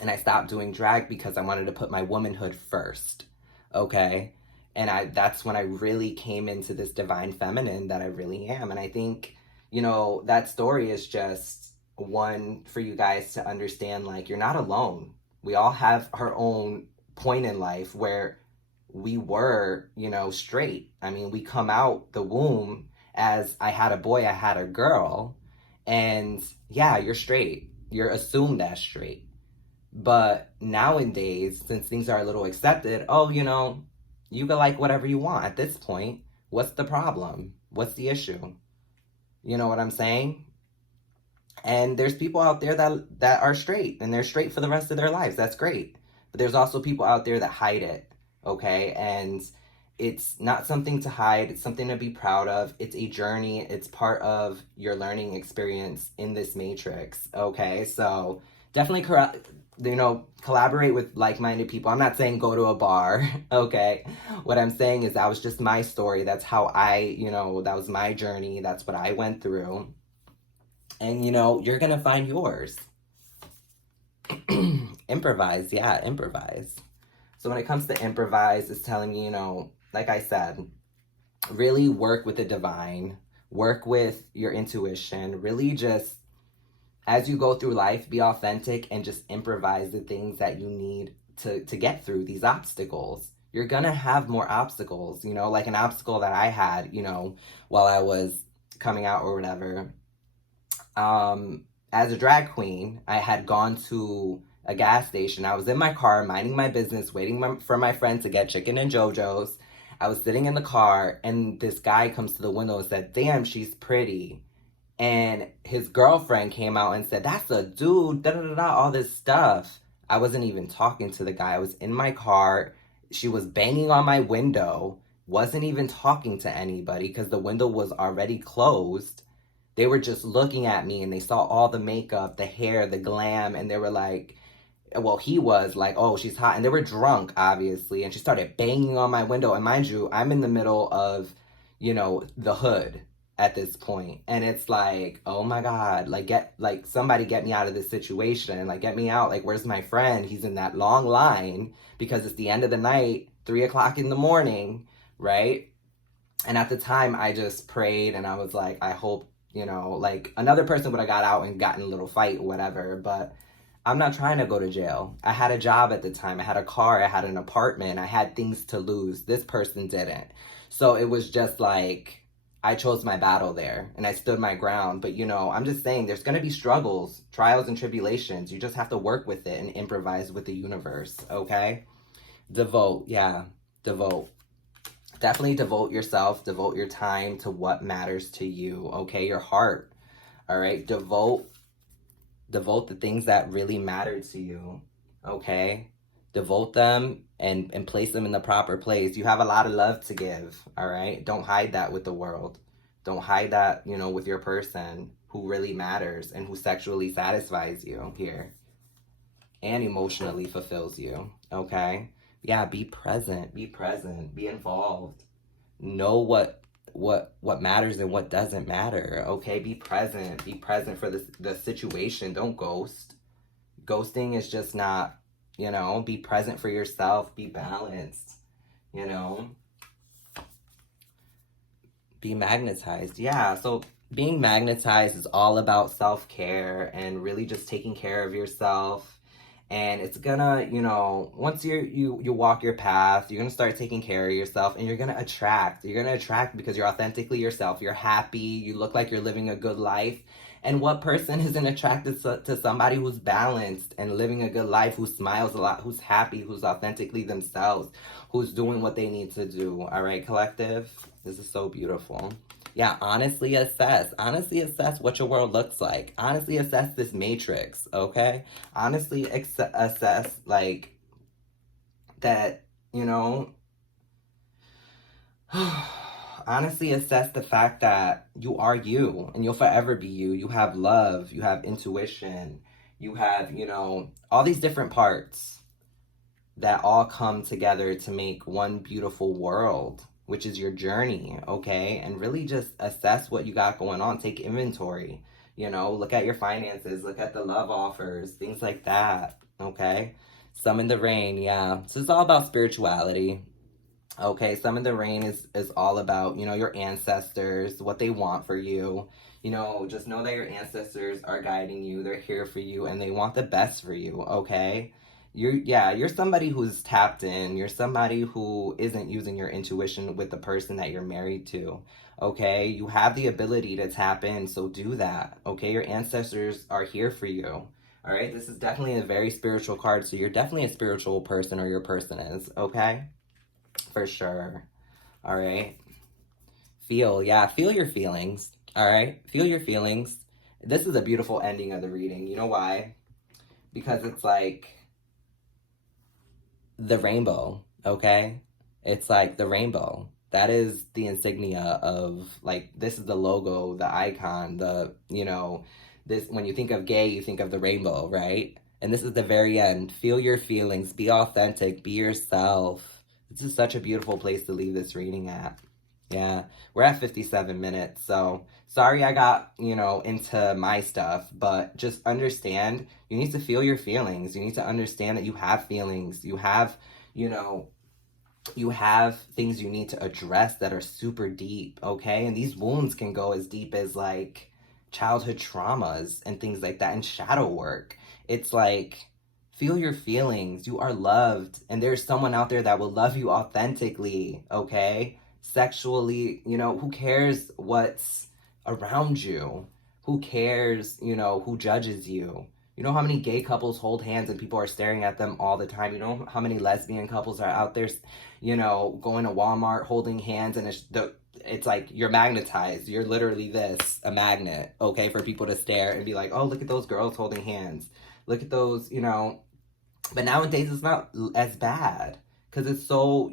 and I stopped doing drag because I wanted to put my womanhood first, okay? And that's when I really came into this divine feminine that I really am. And I think, that story is just one for you guys to understand, like, you're not alone. We all have our own point in life where we were, straight. I mean, we come out the womb as I had a boy, I had a girl, and yeah, you're straight. You're assumed as straight. But nowadays, since things are a little accepted, you can like whatever you want. At this point, what's the problem? What's the issue? You know what I'm saying? And there's people out there that are straight, and they're straight for the rest of their lives. That's great. But there's also people out there that hide it. Okay, and it's not something to hide. It's something to be proud of. It's a journey. It's part of your learning experience in this matrix. Okay, so definitely collaborate with like-minded people. I'm not saying go to a bar. Okay, what I'm saying is that was just my story. That's how that was my journey. That's what I went through, and you're gonna find yours. Improvise, yeah, improvise. So when it comes to improvise, it's telling me, like I said, really work with the divine, work with your intuition, really just, as you go through life, be authentic and just improvise the things that you need to get through these obstacles. You're gonna have more obstacles, like an obstacle that I had, while I was coming out or whatever. As a drag queen, I had gone to a gas station. I was in my car, minding my business, waiting for my friend to get chicken and JoJo's. I was sitting in the car, and this guy comes to the window and said, damn, she's pretty. And his girlfriend came out and said, that's a dude, da-da-da-da, all this stuff. I wasn't even talking to the guy. I was in my car. She was banging on my window, wasn't even talking to anybody because the window was already closed. They were just looking at me, and they saw all the makeup, the hair, the glam, and they were like, well, he was like, oh, she's hot. And they were drunk, obviously. And she started banging on my window. And mind you, I'm in the middle of, the hood at this point. And it's like, oh my God, somebody get me out of this situation. Like, get me out. Like, where's my friend? He's in that long line because it's the end of the night, 3:00 in the morning, right? And at the time, I just prayed, and I was like, I hope, another person would have got out and gotten a little fight or whatever, but I'm not trying to go to jail. I had a job at the time. I had a car. I had an apartment. I had things to lose. This person didn't. So it was just like, I chose my battle there, and I stood my ground. But, I'm just saying there's going to be struggles, trials, and tribulations. You just have to work with it and improvise with the universe, okay? Devote, yeah, devote. Definitely devote yourself, devote your time to what matters to you, okay? Your heart, all right? Devote the things that really matter to you, okay? Devote them and place them in the proper place. You have a lot of love to give, all right? Don't hide that with the world. Don't hide that, with your person who really matters and who sexually satisfies you here and emotionally fulfills you, okay? Yeah, be present, be involved. Know what matters and what doesn't matter, okay? Be present for the situation. Don't ghost. Ghosting is just not, be present for yourself, be balanced, you know, be magnetized. Yeah, so being magnetized is all about self-care and really just taking care of yourself. And it's gonna, once you walk your path, you're gonna start taking care of yourself, and you're gonna attract. You're gonna attract because you're authentically yourself. You're happy. You look like you're living a good life. And what person isn't attracted to somebody who's balanced and living a good life, who smiles a lot, who's happy, who's authentically themselves, who's doing what they need to do? All right, collective. This is so beautiful. Yeah, honestly assess. Honestly assess what your world looks like. Honestly assess this matrix, okay? Honestly assess, like, that, honestly assess the fact that you are you and you'll forever be you. You have love, you have intuition, you have, all these different parts that all come together to make one beautiful world, which is your journey, okay? And really just assess what you got going on. Take inventory, look at your finances, look at the love offers, things like that, okay? Summon the rain, yeah. So it's all about spirituality, okay? Summon the rain is all about, your ancestors, what they want for you. Just know that your ancestors are guiding you, they're here for you, and they want the best for you, okay? You're somebody who's tapped in. You're somebody who isn't using your intuition with the person that you're married to. Okay? You have the ability to tap in, so do that. Okay? Your ancestors are here for you. All right? This is definitely a very spiritual card, so you're definitely a spiritual person, or your person is. Okay? For sure. All right? Feel your feelings. All right? Feel your feelings. This is a beautiful ending of the reading. You know why? Because it's like the rainbow, okay? It's like the rainbow. That is the insignia of, like, this is the logo, the icon, this, when you think of gay, you think of the rainbow, right? And this is the very end. Feel your feelings, be authentic, be yourself. This is such a beautiful place to leave this reading at. Yeah, we're at 57 minutes, so sorry I got, into my stuff, but just understand you need to feel your feelings. You need to understand that you have feelings. You have, you have things you need to address that are super deep, okay? And these wounds can go as deep as, like, childhood traumas and things like that, and shadow work. It's like, feel your feelings. You are loved, and there's someone out there that will love you authentically, okay? Sexually, who cares what's around you? Who cares, who judges you? You know how many gay couples hold hands and people are staring at them all the time? You know how many lesbian couples are out there, going to Walmart holding hands, and it's like you're magnetized. You're literally a magnet, okay, for people to stare and be like, oh, look at those girls holding hands. Look at those, But nowadays it's not as bad because it's so,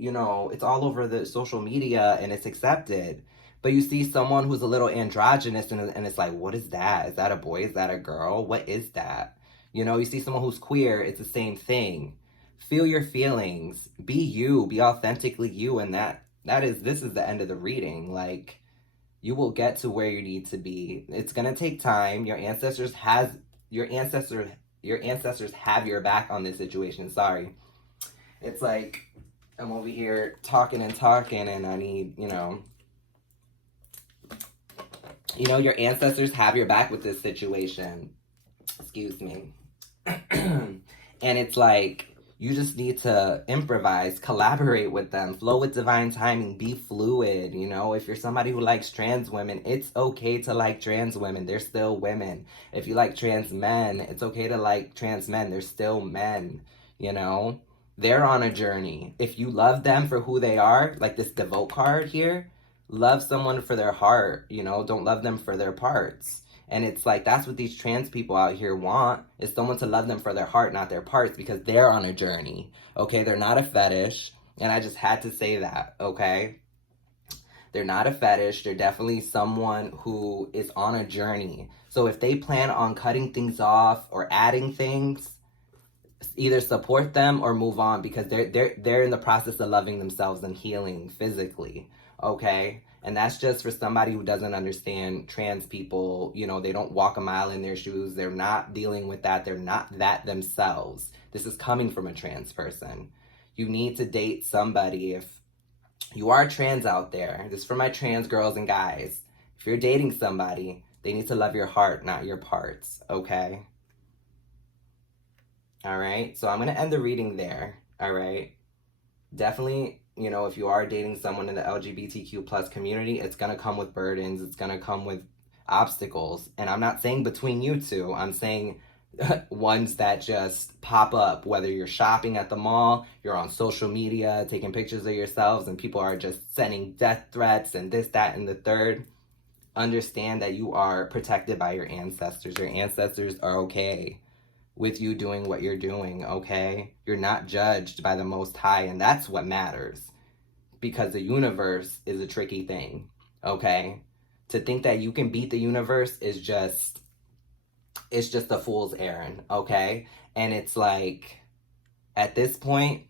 it's all over the social media and it's accepted. But you see someone who's a little androgynous and it's like, what is that? Is that a boy? Is that a girl? What is that? You see someone who's queer, it's the same thing. Feel your feelings. Be you. Be authentically you. And this is the end of the reading. Like, you will get to where you need to be. It's going to take time. Your ancestors have your back on this situation. Sorry. It's like, I'm over here talking and I need, your ancestors have your back with this situation. Excuse me. And it's like, you just need to improvise, collaborate with them, flow with divine timing, be fluid. If you're somebody who likes trans women, it's okay to like trans women. They're still women. If you like trans men, it's okay to like trans men. They're still men, They're on a journey. If you love them for who they are, like this devote card here, love someone for their heart, don't love them for their parts. And it's like, that's what these trans people out here want, is someone to love them for their heart, not their parts, because they're on a journey, okay? They're not a fetish, and I just had to say that, okay? They're not a fetish. They're definitely someone who is on a journey. So if they plan on cutting things off or adding things, either support them or move on, because they're in the process of loving themselves and healing physically, okay? And that's just for somebody who doesn't understand trans people. You know, they don't walk a mile in their shoes. They're not dealing with that. They're not that themselves. This is coming from a trans person. You need to date somebody. If you are trans out there, this is for my trans girls and guys. If you're dating somebody, they need to love your heart, not your parts, okay? All right, so I'm going to end the reading there, all right? Definitely, you know, if you are dating someone in the LGBTQ plus community, it's going to come with burdens. It's going to come with obstacles. And I'm not saying between you two. I'm saying ones that just pop up, whether you're shopping at the mall, you're on social media, taking pictures of yourselves, and people are just sending death threats and this, that, and the third. Understand that you are protected by your ancestors. Your ancestors are okay with you doing what you're doing, okay? You're not judged by the Most High, and that's what matters, because the universe is a tricky thing, okay? To think that you can beat the universe is just, it's just a fool's errand, okay? And it's like, at this point,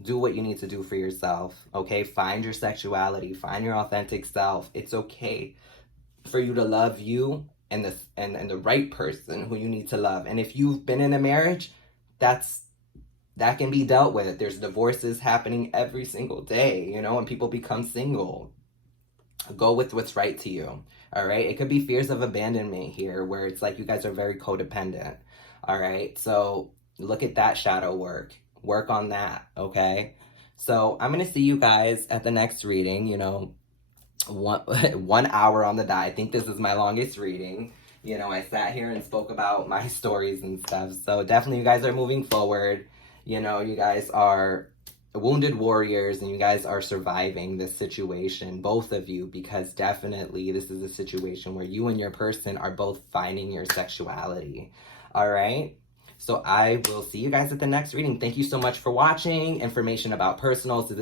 do what you need to do for yourself, okay? Find your sexuality, find your authentic self. It's okay for you to love you and the right person who you need to love. And if you've been in a marriage, that can be dealt with. There's divorces happening every single day, you know, and people become single. Go with what's right to you, all right? It could be fears of abandonment here, where it's like you guys are very codependent, all right? So look at that shadow work. Work on that, okay? So I'm going to see you guys at the next reading, you know, 1 hour on the dot. I think this is my longest reading. You know, I sat here and spoke about my stories and stuff. So definitely you guys are moving forward. You know, you guys are wounded warriors, and you guys are surviving this situation, both of you, because definitely this is a situation where you and your person are both finding your sexuality. All right? So I will see you guys at the next reading. Thank you so much for watching. Information about personals is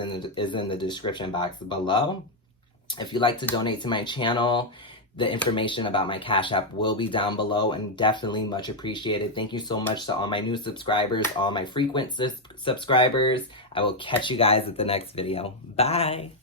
in the description box below. If you'd like to donate to my channel, the information about my Cash App will be down below, and definitely much appreciated. Thank you so much to all my new subscribers, all my frequent subscribers. I will catch you guys at the next video. Bye.